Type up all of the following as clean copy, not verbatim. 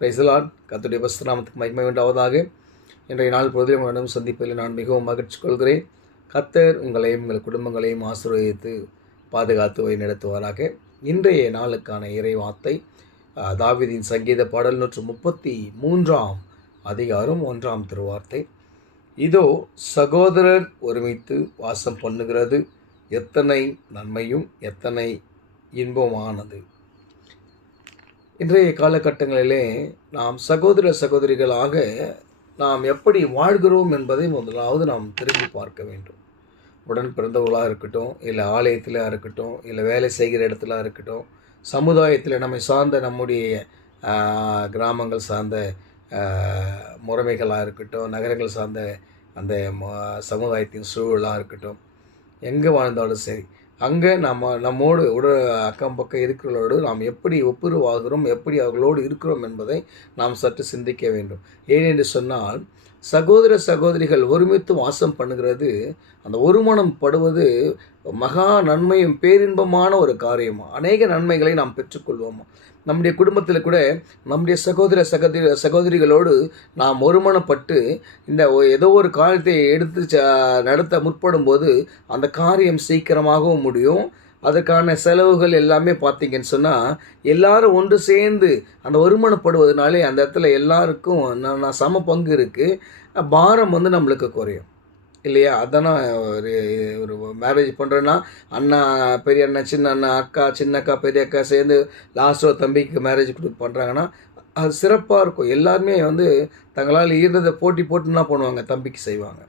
Praise the Lord. கர்த்தருடைய பரிசுத்த நாமத்துக்கு மகிமை உண்டாவதாக. இன்றைய நாள் பொழுதில் உங்களிடம் சந்திப்பதில் நான் மிகவும் மகிழ்ச்சி கொள்கிறேன். கர்த்தர் உங்களையும் உங்கள் குடும்பங்களையும் ஆசீர்வதித்து பாதுகாத்து வழிநடத்துவாராக. இன்றைய நாளுக்கான இறை வார்த்தை தாவீதின் சங்கீத பாடல் 133 அதிகாரம் 1 திருவார்த்தை. இதோ சகோதரர் ஒருமித்து வாசம் பண்ணுகிறது, எத்தனை நன்மையும் எத்தனை இன்பமானது. இன்றைய காலகட்டங்களிலே நாம் சகோதர சகோதரிகளாக நாம் எப்படி வாழ்கிறோம் என்பதை முதலாவது நாம் திரும்பி பார்க்க வேண்டும். உடன் பிறந்தவர்களாக இருக்கட்டும், இல்லை ஆலயத்தில் இருக்கட்டும், இல்லை வேலை செய்கிற இடத்துல இருக்கட்டும், சமுதாயத்தில் நம்மை சார்ந்த நம்முடைய கிராமங்கள் சார்ந்த முறைமைகளாக இருக்கட்டும், நகரங்கள் சார்ந்த அந்த சமுதாயத்தின் சூழலாக இருக்கட்டும், எங்கே வாழ்ந்தாலும் சரி, அங்கே நம்மோடு அக்கம் பக்கம் இருக்கிறவர்களோடு நாம் எப்படி ஒப்புரவாகிறோம், எப்படி அவர்களோடு இருக்கிறோம் என்பதை நாம் சற்று சிந்திக்க வேண்டும். ஏனென்று சொன்னால், சகோதர சகோதரிகள் ஒருமித்து வாசம் பண்ணுகிறது, அந்த ஒருமனம் படுவது மகா நன்மையும் பேரின்பமான ஒரு காரியமா. அநேக நன்மைகளை நாம் பெற்றுக்கொள்வோமா. நம்முடைய குடும்பத்தில் கூட நம்முடைய சகோதர சகோதரிகளோடு நாம் ஒருமனப்பட்டு இந்த ஏதோ ஒரு காரியத்தை எடுத்து நடத்த முற்படும் போது அந்த காரியம் சீக்கிரமாகவும் முடியும். அதற்கான செலவுகள் எல்லாமே பார்த்திங்கன்னு சொன்னால் எல்லாரும் ஒன்று சேர்ந்து அந்த ஒருமனப்படுவதனாலே அந்த இடத்துல எல்லாருக்கும் நான் சம பங்கு இருக்குது. பாரம் நம்மளுக்கு குறையும் இல்லையா. அதானா ஒரு மேரேஜ் பண்ணுறேன்னா அண்ணா, பெரிய அண்ணன், சின்ன அண்ணன், அக்கா, சின்ன அக்கா, பெரிய அக்கா சேர்ந்து லாஸ்ட்டோ தம்பிக்கு மேரேஜ் பண்ணுறாங்கன்னா அது சிறப்பாக இருக்கும். எல்லாருமே தங்களால் ஈர்ந்ததை போட்டி போட்டுன்னா பண்ணுவாங்க, தம்பிக்கு செய்வாங்க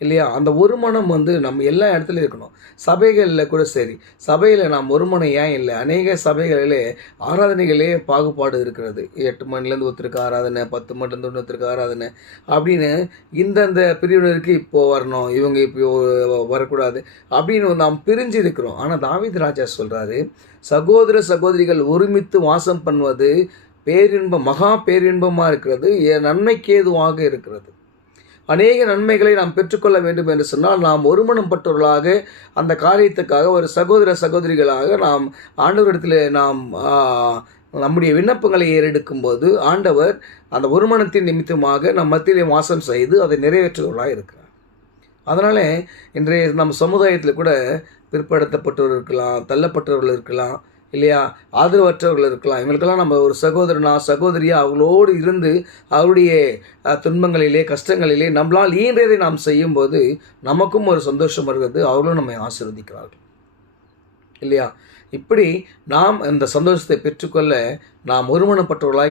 இல்லையா. அந்த ஒரு மனம் நம்ம எல்லா இடத்துலையும் இருக்கணும். சபைகளில் கூட சரி, சபையில் நாம் ஒரு மனம் ஏன் இல்லை, அநேக சபைகளிலே ஆராதனைகளே பாகுபாடு இருக்கிறது. 8 மணிலேருந்து ஒருத்தருக்கு ஆராதனை, 10 மணிலேருந்து ஒருத்தருக்கு ஆராதனை அப்படின்னு இந்தந்த பிரிவினருக்கு இப்போது வரணும், இவங்க இப்போ வரக்கூடாது அப்படின்னு நாம் பிரிஞ்சு இருக்கிறோம். ஆனால் தாவீது ராஜா சொல்கிறாரு, சகோதர சகோதரிகள் ஒருமித்து வாசம் பண்ணுவது பேரின்பம், மகா பேரின்பமாக இருக்கிறது, நன்மைக்கு ஏதுவாக இருக்கிறது. அநேக நன்மைகளை நாம் பெற்றுக்கொள்ள வேண்டும் என்று சொன்னால் நாம் ஒருமனப்பட்டவர்களாக அந்த காரியத்துக்காக ஒரு சகோதர சகோதரிகளாக நாம் ஆண்டவரிடத்தில் நாம் நம்முடைய விண்ணப்பங்களை ஏறெடுக்கும்போது ஆண்டவர் அந்த ஒருமனத்தின் நிமித்தமாக நம் மத்தியிலே வாசம் செய்து அதை நிறைவேற்றுவர்களாக இருக்கிறார். அதனால் இன்றைய நம் சமுதாயத்தில் கூட பிற்படுத்தப்பட்டவர்கள் இருக்கலாம், தள்ளப்பட்டவர்கள் இருக்கலாம் இல்லையா, ஆதரவற்றவர்கள் இருக்கலாம். இவங்களுக்கெல்லாம் நம்ம ஒரு சகோதரனா சகோதரியாக அவங்களோடு இருந்து அவருடைய துன்பங்களிலே கஷ்டங்களிலே நம்மளால் ஈன்றதை நாம் செய்யும்போது நமக்கும் ஒரு சந்தோஷம் வருகிறது, அவர்களும் நம்மை ஆசீர்வதிக்கிறார்கள் இல்லையா. இப்படி நாம் இந்த சந்தோஷத்தை பெற்றுக்கொள்ள நாம் ஒருமனப்பட்டவர்களாய்